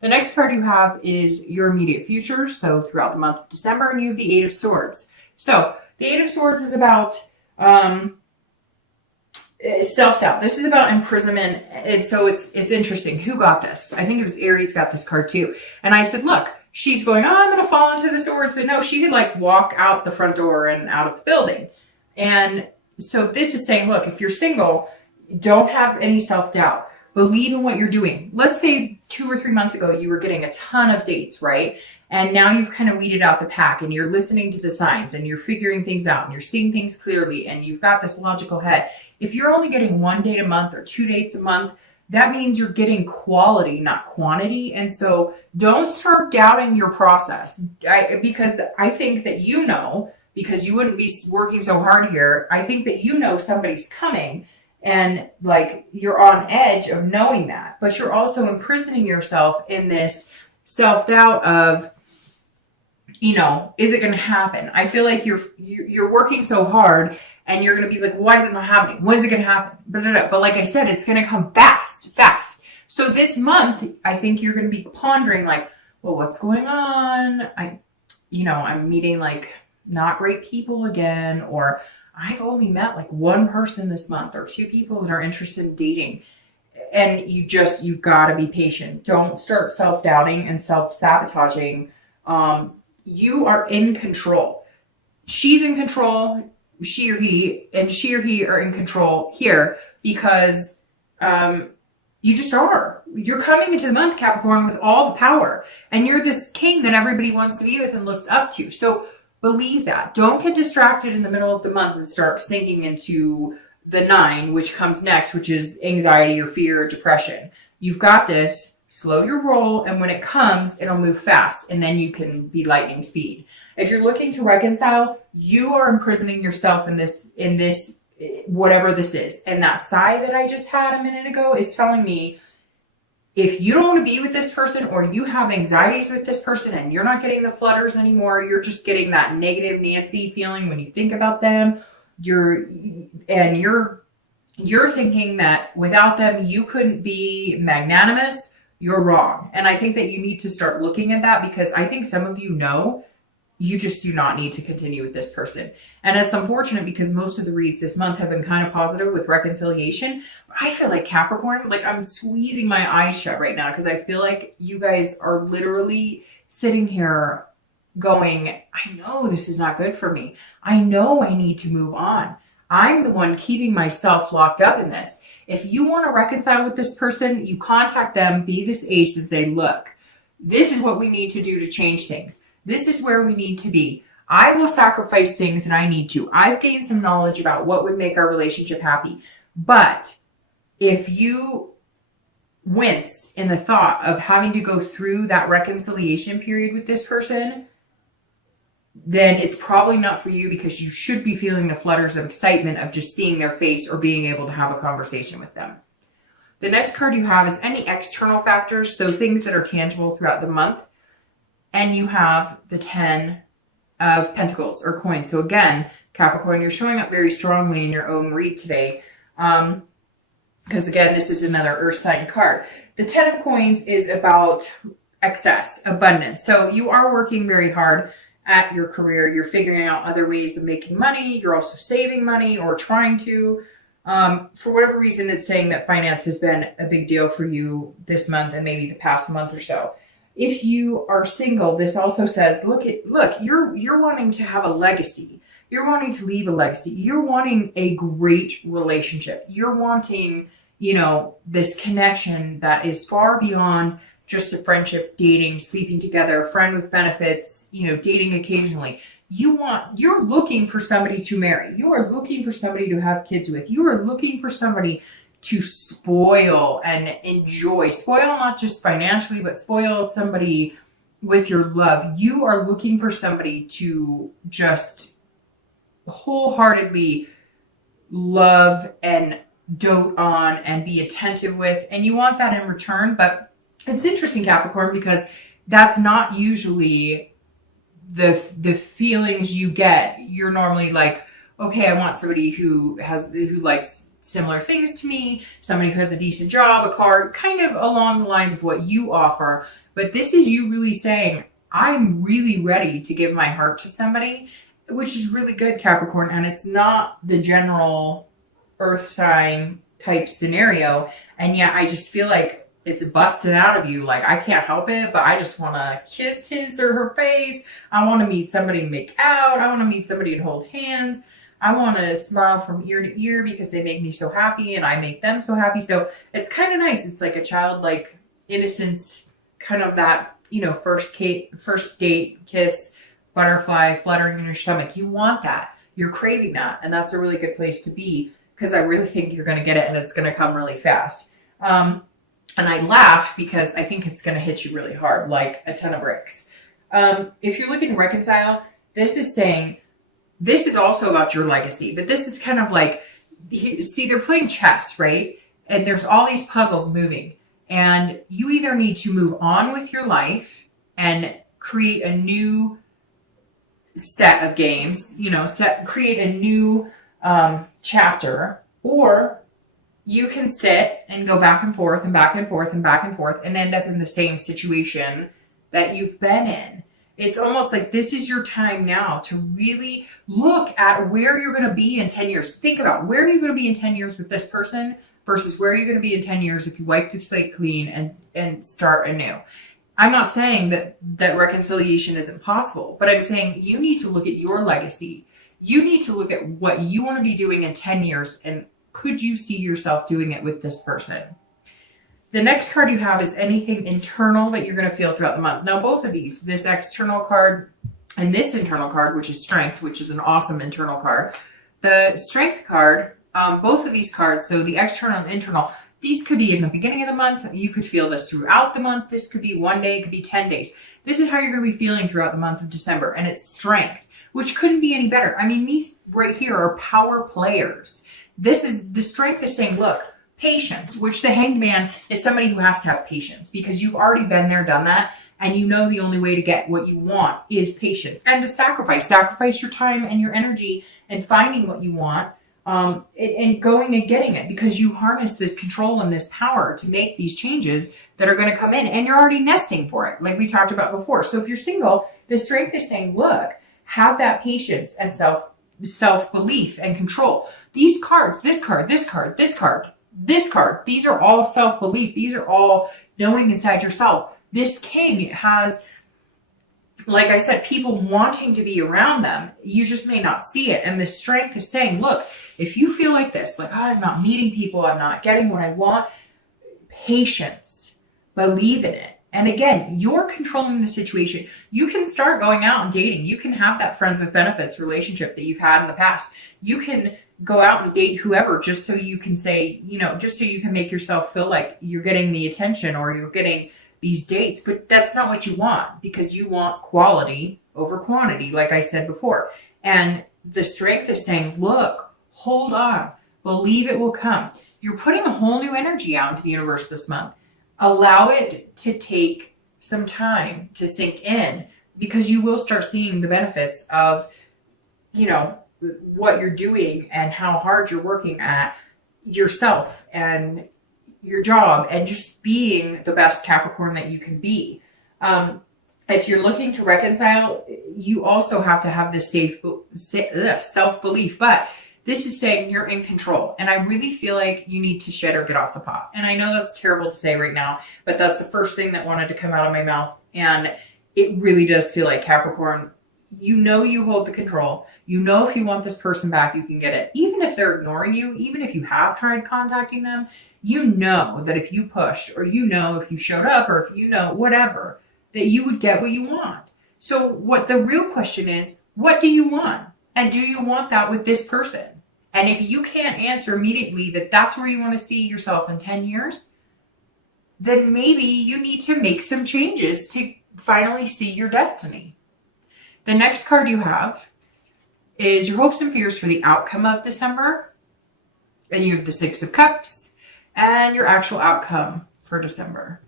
The next card you have is your immediate future. So throughout the month of December, and you have the Eight of Swords. So the Eight of Swords is about self-doubt. This is about imprisonment. And so it's interesting. Who got this? I think it was Aries got this card too. And I said, look, she's going, oh, I'm going to fall into the swords. But no, she could like walk out the front door and out of the building. And so this is saying, look, if you're single, don't have any self-doubt. Believe in what you're doing. Let's say 2 or 3 months ago, you were getting a ton of dates, right? And now you've kind of weeded out the pack and you're listening to the signs and you're figuring things out and you're seeing things clearly and you've got this logical head. If you're only getting 1 date a month or 2 dates a month, that means you're getting quality, not quantity. And so don't start doubting your process. Because I think that because you wouldn't be working so hard here, I think that somebody's coming. And like you're on edge of knowing that, but you're also imprisoning yourself in this self-doubt of, is it going to happen? I feel like you're working so hard and you're going to be like, why is it not happening? When's it going to happen? But like I said, it's going to come fast. So this month, I think you're going to be pondering like, well, what's going on? I'm meeting like not great people again, or I've only met like 1 person this month or 2 people that are interested in dating. And you've got to be patient. Don't start self-doubting and self-sabotaging. You are in control. She's in control, she or he are in control here because you just are. You're coming into the month, Capricorn, with all the power. And you're this king that everybody wants to be with and looks up to. So believe that. Don't get distracted in the middle of the month and start sinking into the 9, which comes next, which is anxiety or fear or depression. You've got this. Slow your roll, and when it comes, it'll move fast, and then you can be lightning speed. If you're looking to reconcile, you are imprisoning yourself in this, whatever this is. And that sigh that I just had a minute ago is telling me, if you don't want to be with this person or you have anxieties with this person and you're not getting the flutters anymore, you're just getting that negative Nancy feeling when you think about them, you're thinking that without them, you couldn't be magnanimous, you're wrong. And I think that you need to start looking at that because I think some of you just do not need to continue with this person. And it's unfortunate because most of the reads this month have been kind of positive with reconciliation. But I feel like Capricorn, like I'm squeezing my eyes shut right now because I feel like you guys are literally sitting here going, I know this is not good for me. I know I need to move on. I'm the one keeping myself locked up in this. If you want to reconcile with this person, you contact them, be this ace and say, look, this is what we need to do to change things. This is where we need to be. I will sacrifice things that I need to. I've gained some knowledge about what would make our relationship happy. But if you wince in the thought of having to go through that reconciliation period with this person, then it's probably not for you because you should be feeling the flutters of excitement of just seeing their face or being able to have a conversation with them. The next card you have is any external factors, so things that are tangible throughout the month. And you have the 10 of Pentacles or coins. So again, Capricorn, you're showing up very strongly in your own read today. Because again, this is another earth sign card. The 10 of coins is about excess, abundance. So you are working very hard at your career. You're figuring out other ways of making money. You're also saving money or trying to. For whatever reason, it's saying that finance has been a big deal for you this month and maybe the past month or so. If you are single, this also says, look, you're wanting to have a legacy. You're wanting to leave a legacy. You're wanting a great relationship. You're wanting, this connection that is far beyond just a friendship, dating, sleeping together, a friend with benefits, dating occasionally. You're looking for somebody to marry. You are looking for somebody to have kids with. You are looking for somebody to spoil and enjoy. Spoil not just financially, but spoil somebody with your love. You are looking for somebody to just wholeheartedly love and dote on and be attentive with. And you want that in return. But it's interesting, Capricorn, because that's not usually the feelings you get. You're normally like, okay, I want somebody who likes similar things to me, somebody who has a decent job, a car, kind of along the lines of what you offer. But this is you really saying, I'm really ready to give my heart to somebody, which is really good, Capricorn. And it's not the general earth sign type scenario. And yet I just feel like it's busting out of you. Like, I can't help it, but I just want to kiss his or her face. I want to meet somebody and make out. I want to meet somebody and hold hands. I want to smile from ear to ear because they make me so happy and I make them so happy. So it's kind of nice. It's like a childlike innocence, kind of that, you know, first date kiss, butterfly fluttering in your stomach. You want that. You're craving that. And that's a really good place to be, because I really think you're going to get it and it's going to come really fast. And I laughed because I think it's going to hit you really hard, like a ton of bricks. If you're looking to reconcile, this is saying, this is also about your legacy, but this is kind of like, see, they're playing chess, right? And there's all these puzzles moving, and you either need to move on with your life and create a new set of games, you know, create a new chapter, or you can sit and go back and forth and back and forth and back and forth and end up in the same situation that you've been in. It's almost like this is your time now to really look at where you're going to be in 10 years. Think about, where are you going to be in 10 years with this person versus where are you going to be in 10 years if you wipe the slate clean and start anew. I'm not saying that reconciliation isn't possible, but I'm saying you need to look at your legacy. You need to look at what you want to be doing in 10 years, and could you see yourself doing it with this person? The next card you have is anything internal that you're going to feel throughout the month. Now, both of these, this external card and this internal card, which is Strength, which is an awesome internal card. The Strength card, both of these cards, so the external and internal, these could be in the beginning of the month. You could feel this throughout the month. This could be one day, it could be 10 days. This is how you're going to be feeling throughout the month of December, and it's Strength, which couldn't be any better. I mean, these right here are power players. This is, the Strength is saying, look, patience, which the Hanged Man is somebody who has to have patience because you've already been there, done that, and you know the only way to get what you want is patience and to sacrifice your time and your energy and finding what you want, and going and getting it, because you harness this control and this power to make these changes that are going to come in, and you're already nesting for it, like we talked about before. So if you're single, the Strength is saying, look, have that patience and self-belief and control. These cards, this card, this card, this card, this card, these are all self-belief. These are all knowing inside yourself. This King has, like I said, people wanting to be around them. You just may not see it. And the Strength is saying, look, if you feel like this, like, oh, I'm not meeting people, I'm not getting what I want, patience, believe in it. And again, you're controlling the situation. You can start going out and dating. You can have that friends with benefits relationship that you've had in the past. You can go out and date whoever just so you can say, you know, just so you can make yourself feel like you're getting the attention or you're getting these dates. But that's not what you want, because you want quality over quantity, like I said before. And the Strength is saying, look, hold on, believe it will come. You're putting a whole new energy out into the universe this month. Allow it to take some time to sink in, because you will start seeing the benefits of, you know, what you're doing and how hard you're working at yourself and your job and just being the best Capricorn that you can be. If you're looking to reconcile, you also have to have this self-belief, but this is saying you're in control. And I really feel like you need to shit or get off the pot. And I know that's terrible to say right now, but that's the first thing that wanted to come out of my mouth. And it really does feel like, Capricorn, you know you hold the control. You know if you want this person back, you can get it. Even if they're ignoring you, even if you have tried contacting them, you know that if you push, or you know if you showed up, or if you know whatever, that you would get what you want. So what the real question is, what do you want? And do you want that with this person? And if you can't answer immediately that that's where you want to see yourself in 10 years, then maybe you need to make some changes to finally see your destiny. The next card you have is your hopes and fears for the outcome of December. And you have the Six of Cups and your actual outcome for December.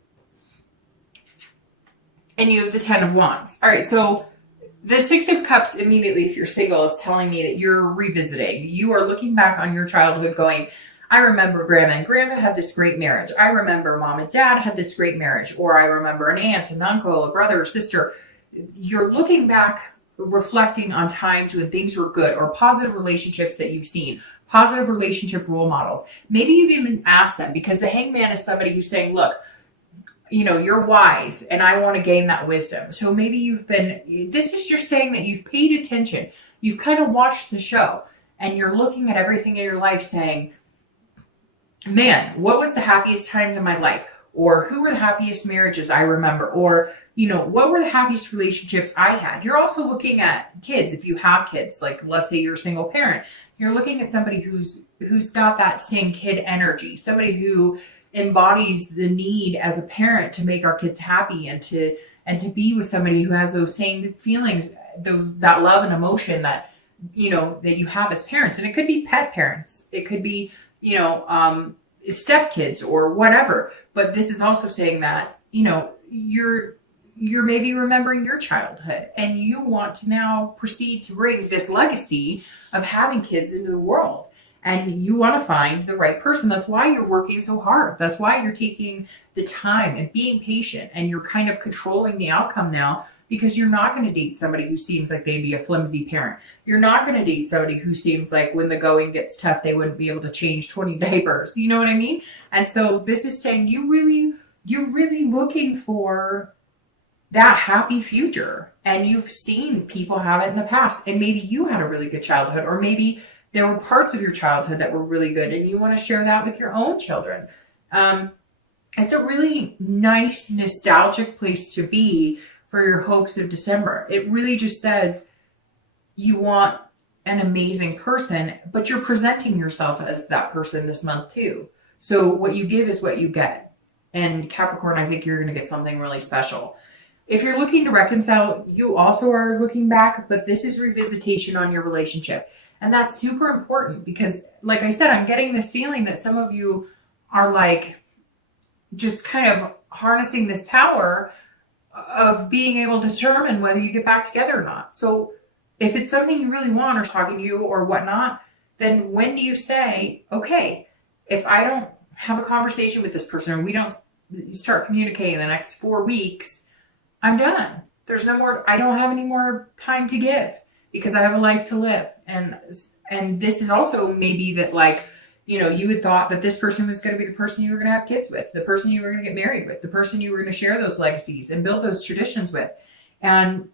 And you have the Ten of Wands. All right, so the Six of Cups immediately, if you're single, is telling me that you're revisiting. You are looking back on your childhood going, I remember grandma and grandpa had this great marriage. I remember mom and dad had this great marriage. Or I remember an aunt, an uncle, a brother or sister. You're looking back, reflecting on times when things were good, or positive relationships that you've seen, positive relationship role models. Maybe you've even asked them, because the hangman is somebody who's saying, look, you're wise and I want to gain that wisdom. So maybe this is just saying that you've paid attention. You've kind of watched the show and you're looking at everything in your life saying, man, what was the happiest times in my life? Or who were the happiest marriages I remember? Or, what were the happiest relationships I had? You're also looking at kids. If you have kids, like let's say you're a single parent, you're looking at somebody who's got that same kid energy, somebody who embodies the need as a parent to make our kids happy and to be with somebody who has those same feelings, that love and emotion that that you have as parents. And it could be pet parents, it could be stepkids or whatever. But this is also saying that you're maybe remembering your childhood and you want to now proceed to bring this legacy of having kids into the world. And you want to find the right person. That's why you're working so hard. That's why you're taking the time and being patient, and you're kind of controlling the outcome now, because you're not going to date somebody who seems like they'd be a flimsy parent. You're not going to date somebody who seems like when the going gets tough, they wouldn't be able to change 20 diapers. You know what I mean? And so this is saying you're really looking for that happy future, and you've seen people have it in the past, and maybe you had a really good childhood, or maybe there were parts of your childhood that were really good and you want to share that with your own children. It's a really nice, nostalgic place to be for your hopes of December. It really just says you want an amazing person, but you're presenting yourself as that person this month too. So what you give is what you get. And Capricorn, I think you're going to get something really special. If you're looking to reconcile, you also are looking back, but this is revisitation on your relationship. And that's super important because, like I said, I'm getting this feeling that some of you are like just kind of harnessing this power of being able to determine whether you get back together or not. So if it's something you really want, or talking to you or whatnot, then when do you say, okay, if I don't have a conversation with this person, or we don't start communicating the next 4 weeks, I'm done. There's no more, I don't have any more time to give, because I have a life to live. And this is also maybe that, like, you had thought that this person was going to be the person you were going to have kids with, the person you were going to get married with, the person you were going to share those legacies and build those traditions with. And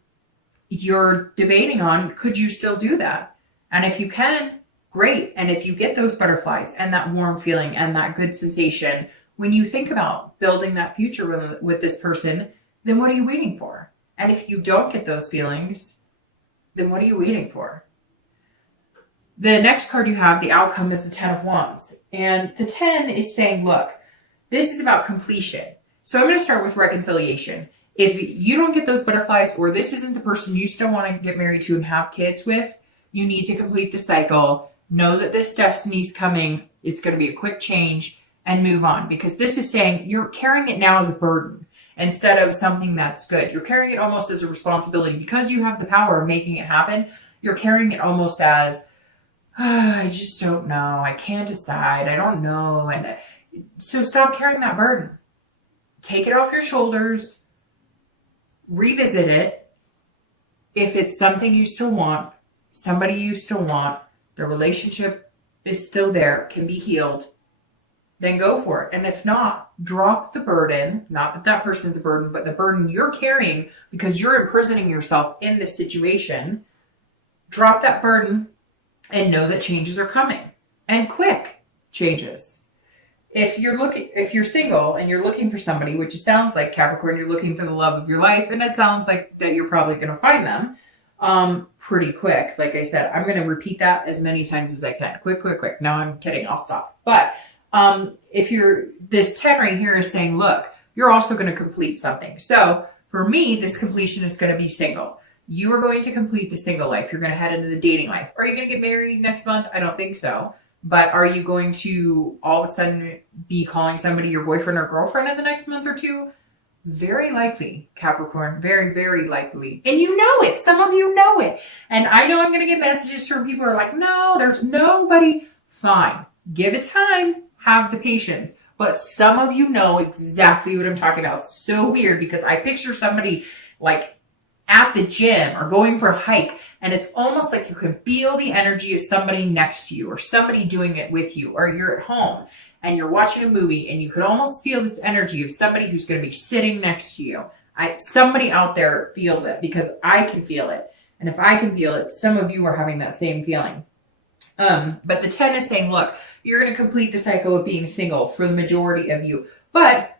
you're debating on, could you still do that? And if you can, great. And if you get those butterflies and that warm feeling and that good sensation, when you think about building that future with this person, then what are you waiting for? And if you don't get those feelings, then what are you waiting for? The next card you have, the outcome, is the 10 of Wands. And the 10 is saying, look, this is about completion. So I'm going to start with reconciliation. If you don't get those butterflies, or this isn't the person you still want to get married to and have kids with, you need to complete the cycle. Know that this destiny's coming. It's going to be a quick change, and move on. Because this is saying you're carrying it now as a burden instead of something that's good. You're carrying it almost as a responsibility. Because you have the power of making it happen, you're carrying it almost as, I just don't know. I can't decide. I don't know. And so stop carrying that burden. Take it off your shoulders. Revisit it. If it's something you still want, somebody you still want, the relationship is still there, can be healed, then go for it. And if not, drop the burden. Not that that person's a burden, but the burden you're carrying because you're imprisoning yourself in this situation. Drop that burden. And know that changes are coming, and quick changes. If you're single and you're looking for somebody, which it sounds like, Capricorn, you're looking for the love of your life, and it sounds like that you're probably going to find them pretty quick. Like I said, I'm going to repeat that as many times as I can. Quick, quick, quick. No, I'm kidding. I'll stop. But if this 10 right here is saying, look, you're also going to complete something. So for me, this completion is going to be single. You are going to complete the single life. You're going to head into the dating life. Are you going to get married next month? I don't think so. But are you going to all of a sudden be calling somebody your boyfriend or girlfriend in the next month or two? Very likely, Capricorn. Very, very likely. And you know it. Some of you know it. And I know I'm going to get messages from people who are like, no, there's nobody. Fine. Give it time. Have the patience. But some of you know exactly what I'm talking about. It's so weird because I picture somebody like at the gym or going for a hike, and it's almost like you can feel the energy of somebody next to you or somebody doing it with you, or you're at home and you're watching a movie and you could almost feel this energy of somebody who's going to be sitting next to you. Somebody out there feels it because I can feel it. And if I can feel it, some of you are having that same feeling. But the 10 is saying, look, you're going to complete the cycle of being single for the majority of you. But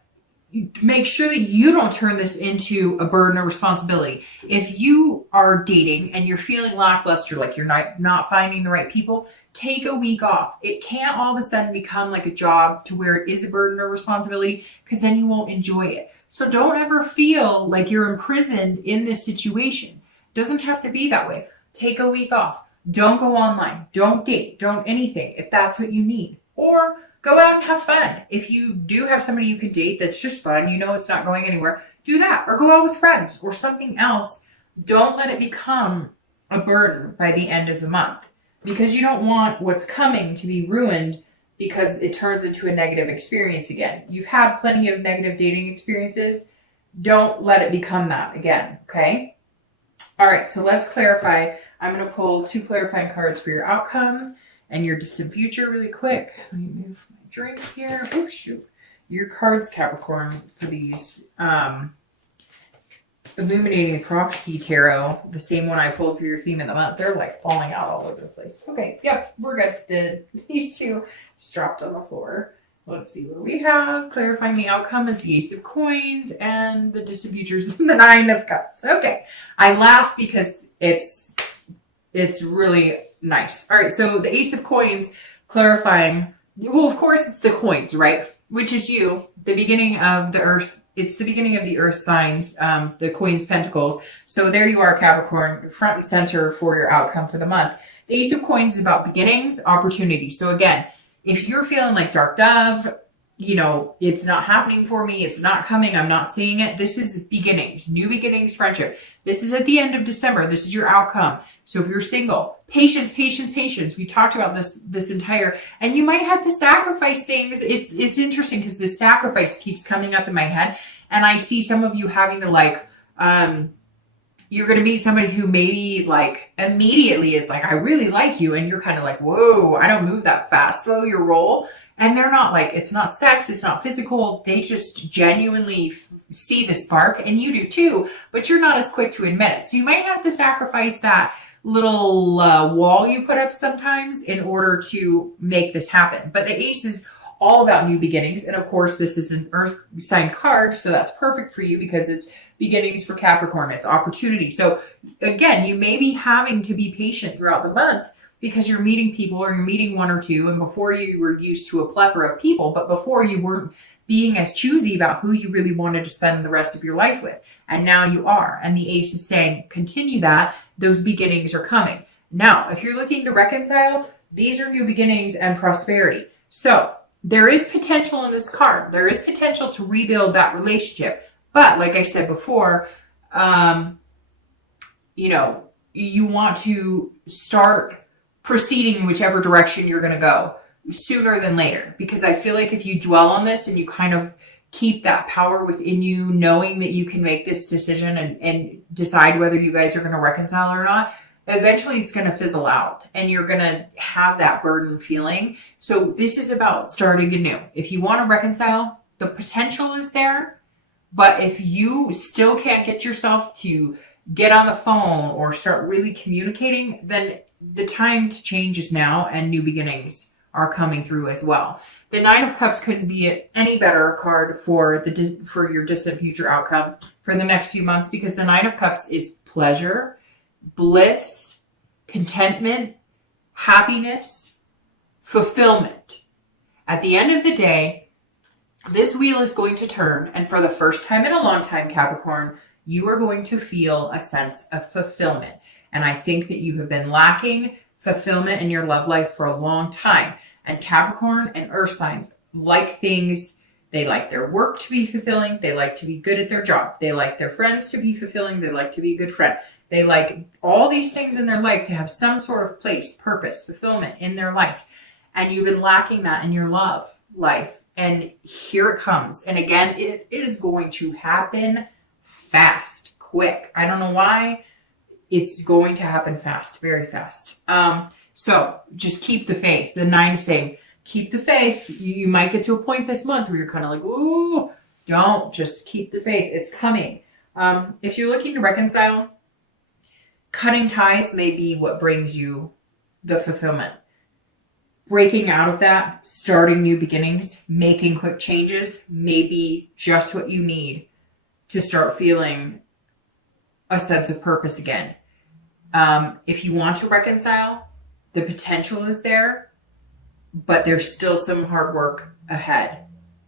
make sure that you don't turn this into a burden or responsibility. If you are dating and you're feeling lackluster, like you're not finding the right people, take a week off. It can't all of a sudden become like a job to where it is a burden or responsibility, because then you won't enjoy it. So don't ever feel like you're imprisoned in this situation. It doesn't have to be that way. Take a week off. Don't go online. Don't date. Don't anything if that's what you need. Or go out and have fun. If you do have somebody you could date that's just fun, you know it's not going anywhere, do that. Or go out with friends or something else. Don't let it become a burden by the end of the month, because you don't want what's coming to be ruined because it turns into a negative experience again. You've had plenty of negative dating experiences. Don't let it become that again, okay? All right, so let's clarify. I'm going to pull 2 clarifying cards for your outcome and your distant future really quick. Let me move my drink here. Oh, shoot. Your cards, Capricorn, for these Illuminating Prophecy Tarot, the same one I pulled for your theme of the month, they're like falling out all over the place. Okay, yep, we're good. These 2 just dropped on the floor. Let's see what we have. Clarifying the outcome is the Ace of Coins, and the distant future is the 9 of Cups. Okay, I laugh because it's really nice. All right, so the Ace of Coins clarifying, well, of course it's the coins, right? Which is you, the beginning of the earth. It's the beginning of the earth signs, the Queen's Pentacles. So there you are, Capricorn, front and center for your outcome for the month. The Ace of Coins is about beginnings, opportunity. So again, if you're feeling like dark dove, you know, it's not happening for me, it's not coming, I'm not seeing it. This is beginnings, new beginnings, friendship. This is at the end of December. This is your outcome. So if you're single, patience, patience, patience. We talked about this entire, and you might have to sacrifice things. It's interesting because this sacrifice keeps coming up in my head, and I see some of you having to like, you're going to meet somebody who maybe like immediately is like, I really like you. And you're kind of like, whoa, I don't move that fast. Slow your roll. And they're not like, it's not sex, it's not physical. They just genuinely see the spark, and you do too, but you're not as quick to admit it. So you might have to sacrifice that little wall you put up sometimes in order to make this happen. But the Ace is all about new beginnings. And of course, this is an earth sign card, so that's perfect for you because it's beginnings for Capricorn. It's opportunity. So again, you may be having to be patient throughout the month because you're meeting people, or you're meeting 1 or 2, and before you were used to a plethora of people, but before you weren't being as choosy about who you really wanted to spend the rest of your life with. And now you are. And the Ace is saying, continue that. Those beginnings are coming. Now, if you're looking to reconcile, these are new beginnings and prosperity. So there is potential in this card. There is potential to rebuild that relationship. But like I said before, you know, you want to start proceeding in whichever direction you're going to go sooner than later. Because I feel like if you dwell on this and you kind of keep that power within you, knowing that you can make this decision and decide whether you guys are going to reconcile or not, eventually it's going to fizzle out and you're going to have that burden feeling. So this is about starting anew. If you want to reconcile, the potential is there. But if you still can't get yourself to get on the phone or start really communicating, then the time to change is now, and new beginnings are coming through as well. The 9 of Cups couldn't be any better card for your distant future outcome for the next few months, because the 9 of Cups is pleasure, bliss, contentment, happiness, fulfillment. At the end of the day, this wheel is going to turn, and for the first time in a long time, Capricorn, you are going to feel a sense of fulfillment. And I think that you have been lacking fulfillment in your love life for a long time. And Capricorn and earth signs like things. They like their work to be fulfilling. They like to be good at their job. They like their friends to be fulfilling. They like to be a good friend. They like all these things in their life to have some sort of place, purpose, fulfillment in their life. and you've been lacking that in your love life. And here it comes. And again, it is going to happen fast, quick. I don't know why. It's going to happen fast, very fast. So just keep the faith. The 9's thing, keep the faith. You might get to a point this month where you're kind of like, ooh, don't, just keep the faith. It's coming. If you're looking to reconcile, cutting ties may be what brings you the fulfillment. Breaking out of that, starting new beginnings, making quick changes may be just what you need to start feeling a sense of purpose again. If you want to reconcile, the potential is there, but there's still some hard work ahead.